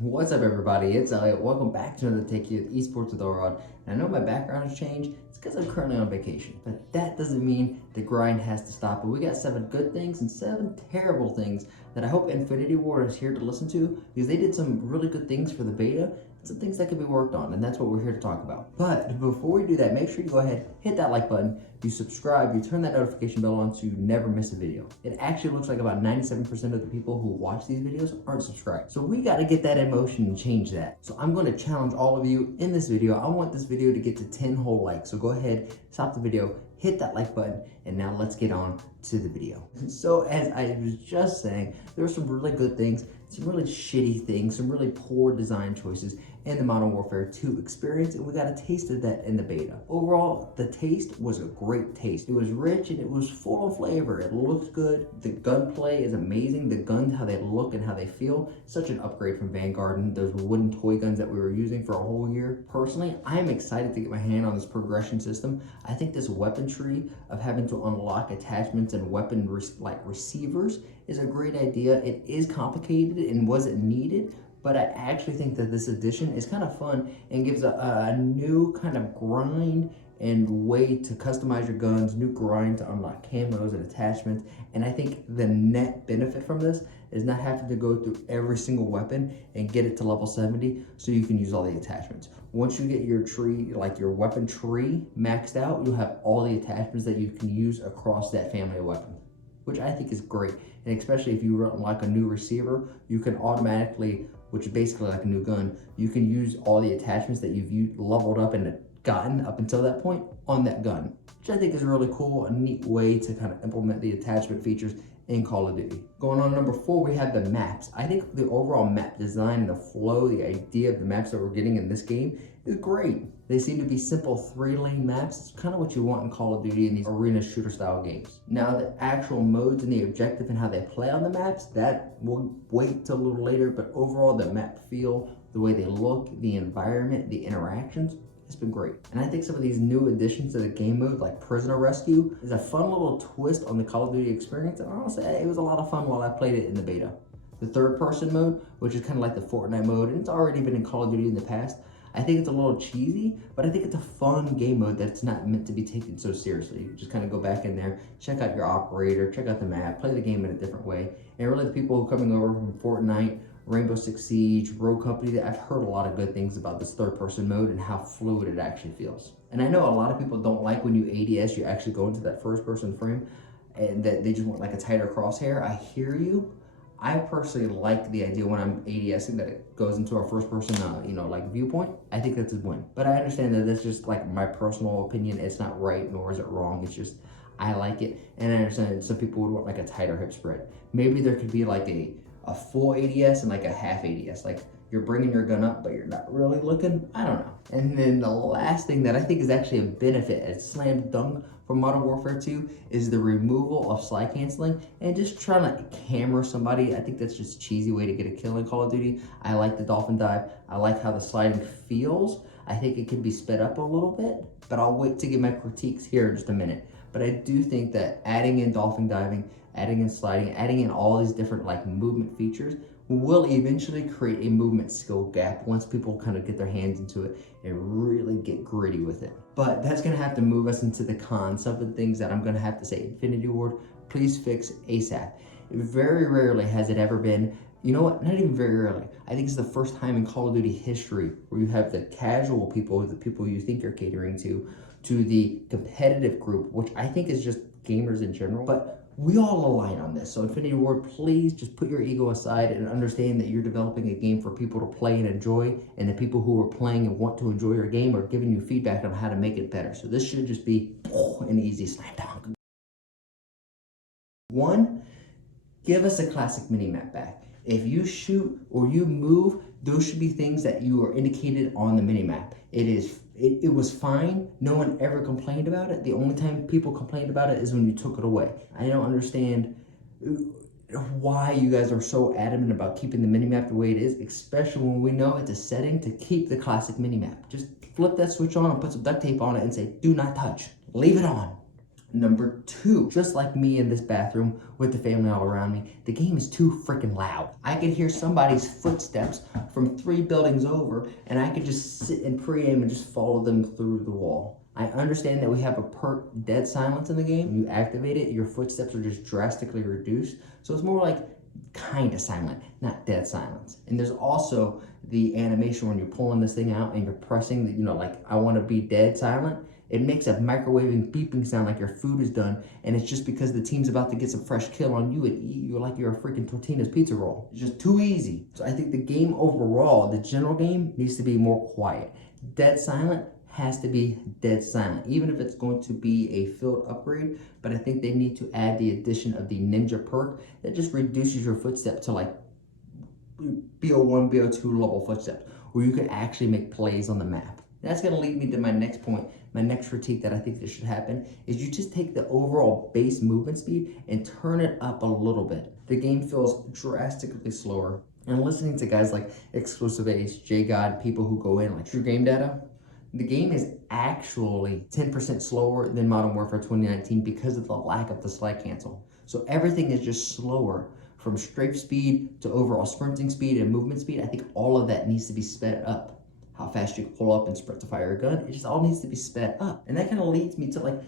What's up, everybody? It's Elliot. Welcome back to another Take You Esports with Elrod. And I know my background has changed. It's because I'm currently on vacation. But that doesn't mean the grind has to stop. But we got 7 good things and 7 terrible things that I hope Infinity Ward is here to listen to, because they did some really good things for the beta, some things that could be worked on, and that's what we're here to talk about. But before we do that, make sure you go ahead, hit that like button, you subscribe, you turn that notification bell on so you never miss a video. It actually looks like about 97% of the people who watch these videos aren't subscribed. So we got to get that in motion and change that. So I'm going to challenge all of you in this video. I want this video to get to 10 whole likes. So go ahead, stop the video, hit that like button, and now let's get on to the video. So as I was just saying, there are some really good things, some really shitty things, some really poor design choices in the Modern Warfare 2 experience, and we got a taste of that in the beta. Overall, the taste was a great taste. It was rich and it was full of flavor. It looked good. The gunplay is amazing. The guns, how they look and how they feel, such an upgrade from Vanguard and those wooden toy guns that we were using for a whole year. Personally, I am excited to get my hand on this progression system. I think this weapon tree of having to unlock attachments and weapon receivers is a great idea. It is complicated and wasn't needed, but I actually think that this addition is kind of fun and gives a new kind of grind and way to customize your guns, new grind to unlock camos and attachments. And I think the net benefit from this is not having to go through every single weapon and get it to level 70 so you can use all the attachments. Once you get your tree, like your weapon tree maxed out, you'll have all the attachments that you can use across that family of weapons, which I think is great. And especially if you unlock a new receiver, you can automatically, which is basically like a new gun, you can use all the attachments that you've leveled up and gotten up until that point on that gun, which I think is really cool, a neat way to kind of implement the attachment features in Call of Duty. Going on number 4, we have the maps. I think the overall map design and the flow, the idea of the maps that we're getting in this game is great. They seem to be simple 3-lane maps. It's kind of what you want in Call of Duty in these arena shooter style games. Now the actual modes and the objective and how they play on the maps, that will wait till a little later, but overall the map feel, the way they look, the environment, the interactions, it's been great. And I think some of these new additions to the game mode, like Prisoner Rescue, is a fun little twist on the Call of Duty experience. And honestly, it was a lot of fun while I played it in the beta. The third-person mode, which is kind of like the Fortnite mode, and it's already been in Call of Duty in the past, I think it's a little cheesy, but I think it's a fun game mode that's not meant to be taken so seriously. You just kind of go back in there, check out your operator, check out the map, play the game in a different way. And really the people who are coming over from Fortnite, Rainbow Six Siege, Rogue Company, I've heard a lot of good things about this third-person mode and how fluid it actually feels. And I know a lot of people don't like when you ADS, you actually go into that first-person frame, and that they just want like a tighter crosshair. I hear you. I personally like the idea when I'm ADSing that it goes into our first-person, like viewpoint. I think that's a win. But I understand that that's just like my personal opinion. It's not right, nor is it wrong. It's just I like it, and I understand that some people would want like a tighter hip spread. Maybe there could be like a full ADS and like a half ADS, like you're bringing your gun up but you're not really looking. I don't know. And then the last thing that I think is actually a benefit, a slam dunk for Modern Warfare 2, is the removal of slide canceling and just trying to camera somebody. I think that's just a cheesy way to get a kill in Call of Duty. I like the dolphin dive. I like how the sliding feels. I think it can be sped up a little bit, but I'll wait to give my critiques here in just a minute. But I do think that adding in dolphin diving, adding in sliding, adding in all these different like movement features will eventually create a movement skill gap once people kind of get their hands into it and really get gritty with it. But that's gonna have to move us into the cons, some of the things that I'm gonna have to say, Infinity Ward, please fix ASAP. Very rarely has it ever been, you know what, not even very rarely. I think it's the first time in Call of Duty history where you have the casual people, the people you think you're catering to the competitive group, which I think is just gamers in general. But we all align on this. So Infinity Ward, please just put your ego aside and understand that you're developing a game for people to play and enjoy, and the people who are playing and want to enjoy your game are giving you feedback on how to make it better. So this should just be an easy slam dunk. 1, give us a classic minimap back. If you shoot or you move, those should be things that you are indicated on the minimap. It was fine. No one ever complained about it. The only time people complained about it is when you took it away. I don't understand why you guys are so adamant about keeping the minimap the way it is, especially when we know it's a setting to keep the classic minimap. Just flip that switch on and put some duct tape on it and say, do not touch. Leave it on. Number 2, just like me in this bathroom with the family all around me, the game is too freaking loud. I could hear somebody's footsteps from 3 buildings over, and I could just sit and pre-aim and just follow them through the wall. I understand that we have a perk, dead silence, in the game. When you activate it, your footsteps are just drastically reduced. So it's more like kind of silent, not dead silence. And there's also the animation when you're pulling this thing out and you're pressing the, like I want to be dead silent. It makes a microwaving beeping sound like your food is done, and it's just because the team's about to get some fresh kill on you and eat you like you're a freaking Totino's pizza roll. It's just too easy. So I think the game overall, the general game, needs to be more quiet. Dead silent has to be dead silent, even if it's going to be a field upgrade. But I think they need to add the addition of the ninja perk that just reduces your footstep to like BO1, BO2 level footsteps, where you can actually make plays on the map. That's going to lead me to my next point. My next critique that I think that should happen is you just take the overall base movement speed and turn it up a little bit. The game feels drastically slower. And listening to guys like Exclusive Ace, JGod, people who go in like True Game Data, the game is actually 10% slower than Modern Warfare 2019 because of the lack of the slide cancel. So everything is just slower, from strafe speed to overall sprinting speed and movement speed. I think all of that needs to be sped up. How fast you can pull up and sprint to fire a gun, it just all needs to be sped up. And that kind of leads me to like,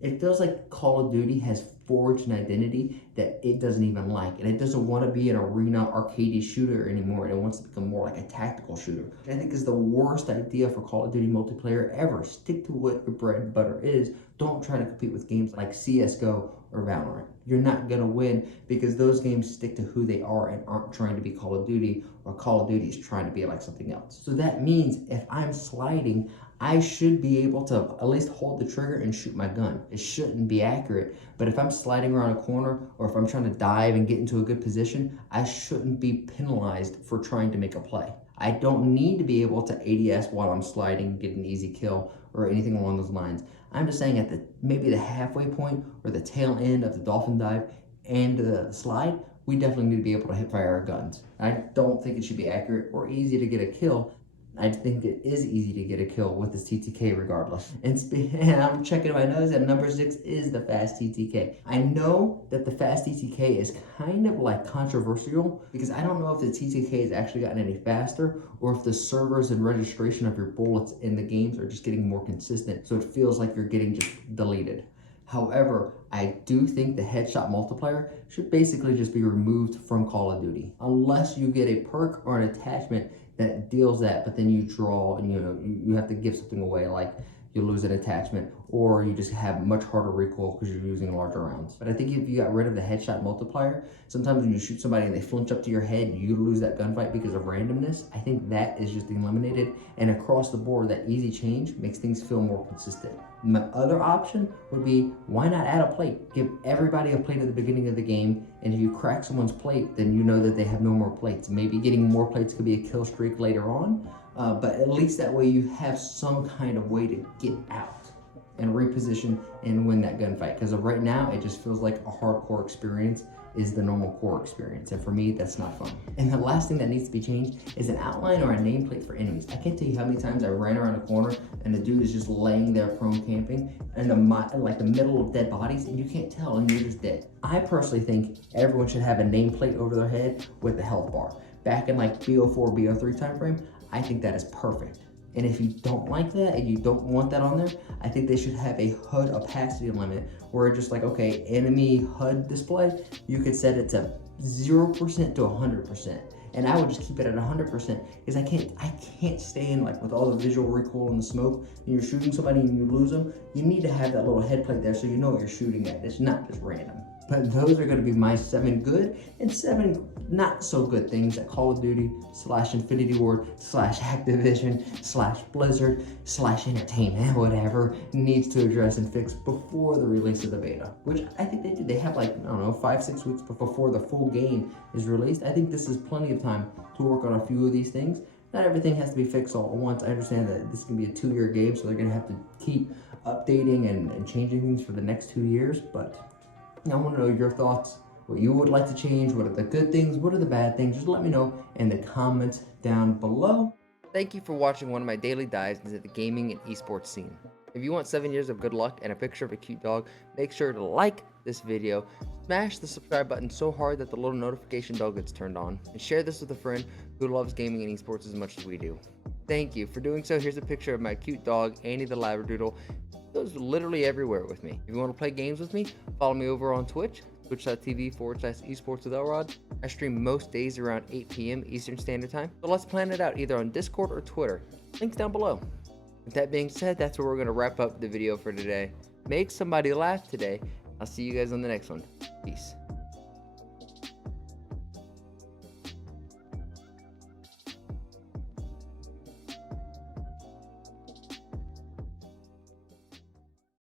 it feels like Call of Duty has forged an identity that it doesn't even like, and it doesn't want to be an arena arcade shooter anymore. It wants to become more like a tactical shooter, which I think is the worst idea for Call of Duty multiplayer ever. Stick to what your bread and butter is. Don't try to compete with games like CSGO or Valorant. You're not gonna win because those games stick to who they are and aren't trying to be Call of Duty, or Call of Duty is trying to be like something else. So that means if I'm sliding, I should be able to at least hold the trigger and shoot my gun. It shouldn't be accurate, but if I'm sliding around a corner or if I'm trying to dive and get into a good position, I shouldn't be penalized for trying to make a play. I don't need to be able to ADS while I'm sliding, get an easy kill, or anything along those lines. I'm just saying at maybe the halfway point or the tail end of the dolphin dive and the slide, we definitely need to be able to hip fire our guns. I don't think it should be accurate or easy to get a kill. I think it is easy to get a kill with this TTK regardless. And I'm checking my nose, and number 6 is the fast TTK. I know that the fast TTK is kind of like controversial because I don't know if the TTK has actually gotten any faster or if the servers and registration of your bullets in the games are just getting more consistent, so it feels like you're getting just deleted. However, I do think the headshot multiplier should basically just be removed from Call of Duty, unless you get a perk or an attachment that deals that, but then you draw and you have to give something away, like you lose an attachment or you just have much harder recoil because you're using larger rounds. But I think if you got rid of the headshot multiplier, sometimes when you shoot somebody and they flinch up to your head and you lose that gunfight because of randomness, I think that is just eliminated, and across the board that easy change makes things feel more consistent. My other option would be, why not add a plate? Give everybody a plate at the beginning of the game, and if you crack someone's plate, then you know that they have no more plates. Maybe getting more plates could be a kill streak later on, but at least that way you have some kind of way to get out and reposition and win that gunfight. Because right now, it just feels like a hardcore experience is the normal core experience, and for me that's not fun. And the last thing that needs to be changed is an outline or a nameplate for enemies. I can't tell you how many times I ran around a corner and the dude is just laying there prone camping in the middle of dead bodies, and you can't tell and you're just dead. I personally think everyone should have a nameplate over their head with a health bar. Back in like BO4, BO3 time frame, I think that is perfect. And if you don't like that and you don't want that on there, I think they should have a HUD opacity limit where it's just like, okay, enemy HUD display, you could set it to 0% to 100%. And I would just keep it at 100% because I can't stand like with all the visual recoil and the smoke, and you're shooting somebody and you lose them, you need to have that little head plate there so you know what you're shooting at. It's not just random. But those are going to be my 7 good and 7 not so good things that Call of Duty / Infinity Ward / Activision / Blizzard / Entertainment, whatever, needs to address and fix before the release of the beta. Which I think they do. They have like, I don't know, 5-6 weeks before the full game is released. I think this is plenty of time to work on a few of these things. Not everything has to be fixed all at once. I understand that this is going to be a 2-year game, so they're going to have to keep updating and changing things for the next 2 years, but I want to know your thoughts, what you would like to change, what are the good things, what are the bad things. Just let me know in the comments down below. Thank you for watching one of my daily dives into the gaming and esports scene. If you want 7 years of good luck and a picture of a cute dog, make sure to like this video, smash the subscribe button so hard that the little notification bell gets turned on, and share this with a friend who loves gaming and esports as much as we do. Thank you for doing so. Here's a picture of my cute dog, Annie the Labradoodle. He goes literally everywhere with me. If you want to play games with me, follow me over on Twitch, twitch.tv/esportswithelrod. I stream most days around 8 p.m. Eastern Standard Time. So let's plan it out either on Discord or Twitter. Links down below. With that being said, that's where we're going to wrap up the video for today. Make somebody laugh today. I'll see you guys on the next one. Peace.